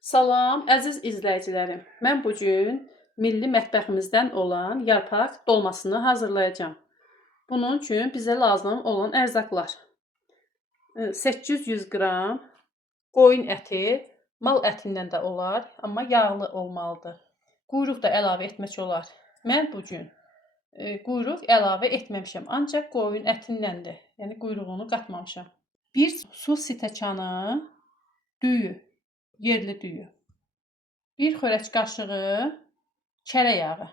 Salam, əziz izləyicilərim. Mən bu gün milli mətbəximizdən olan yarpaq dolmasını hazırlayacağam. Bunun üçün bizə lazım olan ərzaqlar: 800 qram qoyun əti, mal ətindən də olar, amma yağlı olmalıdır. Quyruq da əlavə etmək olar. Mən bu gün quyruq əlavə etməmişəm, ancaq qoyun ətindəndir. Yəni quyruğunu qatmamışam. 1 su stəkanı düyü, yerli düyü. 1 xörək qaşığı kərə yağı,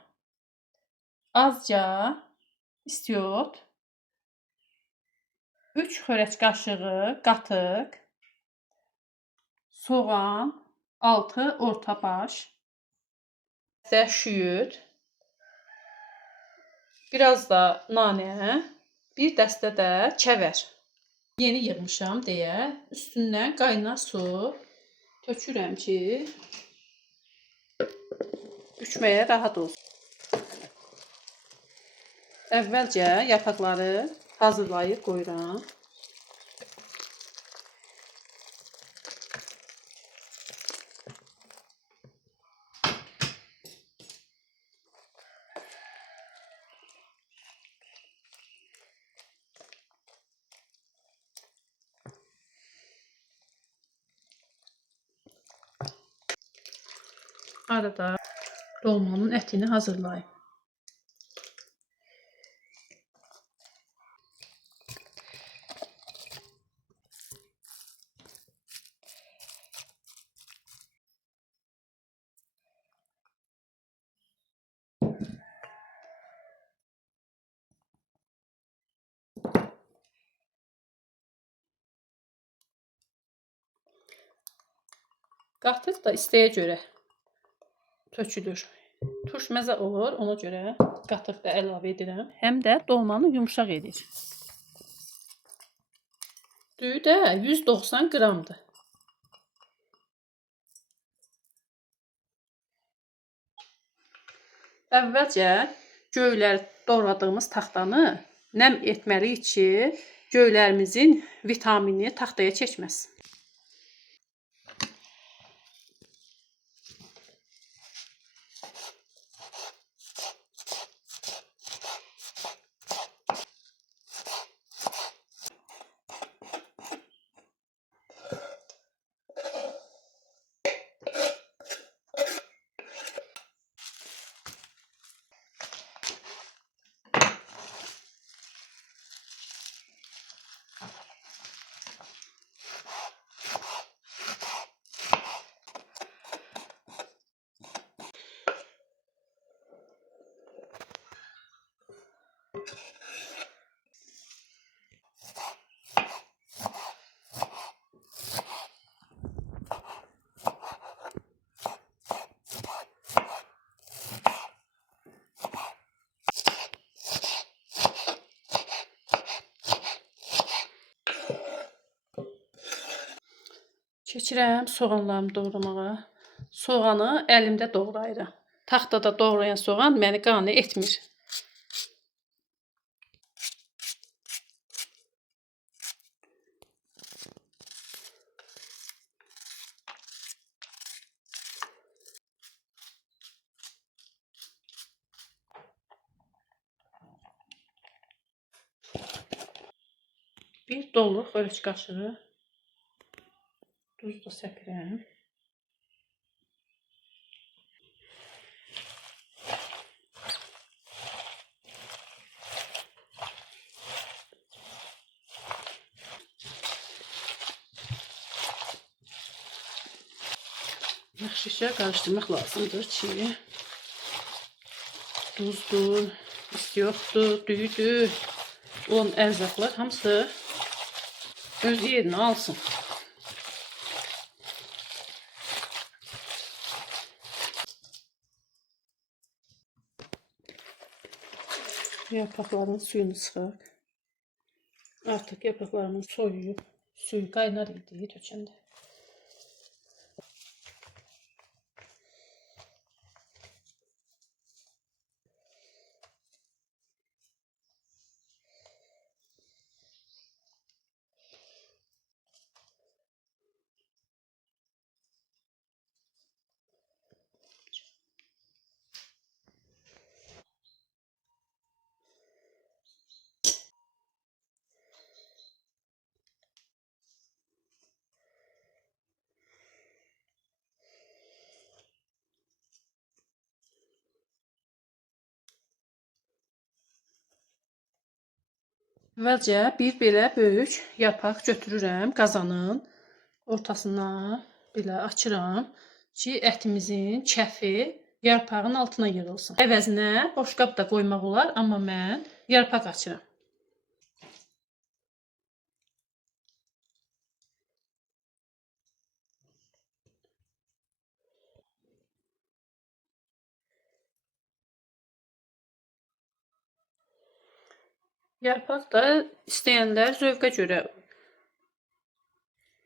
azca istiot, 3 xörək qaşığı qatıq, soğan, 6 orta baş, şüyüd, biraz da nanə, bir dəstə də kəvər. Yeni yığmışam deyə üstündən qaynar su tökürəm ki, bükməyə rahat olsun. Əvvəlcə yarpaqları hazırlayıb qoyuram. Arada dolmanın ətini hazırlayım. Qatıq da istəyə görə tökülür. Turşməzə olur, ona görə qatıq da əlavə edirəm. Həm də dolmanı yumşaq edir. Düyü də 190 qramdır. Əvvəlcə göylər doğradığımız taxtanı nəm etməliyik ki, göylərimizin vitamini taxtaya keçməsin. Keçirəm soğanlarımı doğramağa. Soğanı əlimdə doğrayıram. Taxtada doğrayan soğan məni qane etmir. Bir dolu xörək qaşığı duz da səpirəm. Yaxşıca qarışdırmaq lazımdır ki, duzdur, istiyotdur, düyüdür, olan ərzaqlar hamısı öz yerini alsın. Yarpaqların suyunu çıxaq. Artıq yarpaqlarımız soyuyub, suyu qaynar idi tökəndə. Əvvəlcə bir belə böyük yarpaq götürürəm qazanın ortasına, belə açıram ki, ətimizin kəfi yarpağın altına yığılsın. Əvəzinə boşqab da qoymaq olar, amma mən yarpaq açıram. Yarpaq da istəyənlər zövqə görə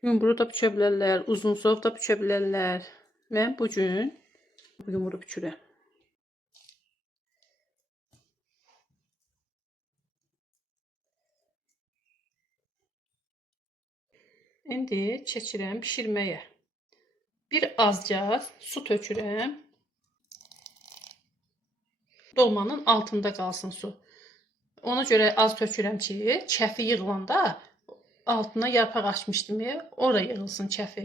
yumru da bükə bilərlər, uzunsov da bükə bilərlər. Mən bu gün yumru bükürəm. İndi keçirəm bişirməyə. Bir azca su tökürəm. Dolmanın altında qalsın su. Ona görə az tökürəm ki, kəfi yığılanda altına yarpaq açmışdım, oraya yığılsın kəfi.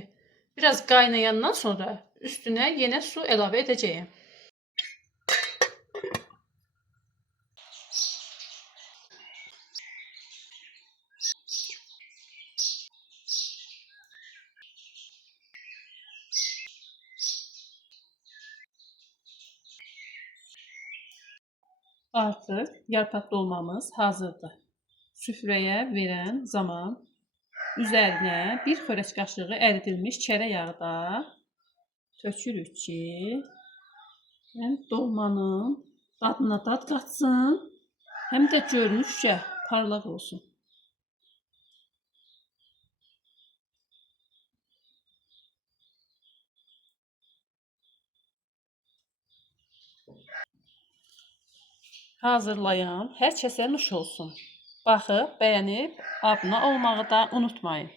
Biraz qaynayandan sonra üstünə yenə su əlavə edəcəyəm. Artıq yarpaq dolmamız hazırdır. Süfrəyə verən zaman üzərinə bir xörək qaşığı əridilmiş kərə yağı da tökürük ki, həm dolmanın dadına dad qatsın, həm də görünüşcə parlaq olsun. Hazırlayan hər kəsə nuş olsun. Baxıb, bəyənib, abunə olmağı da unutmayın.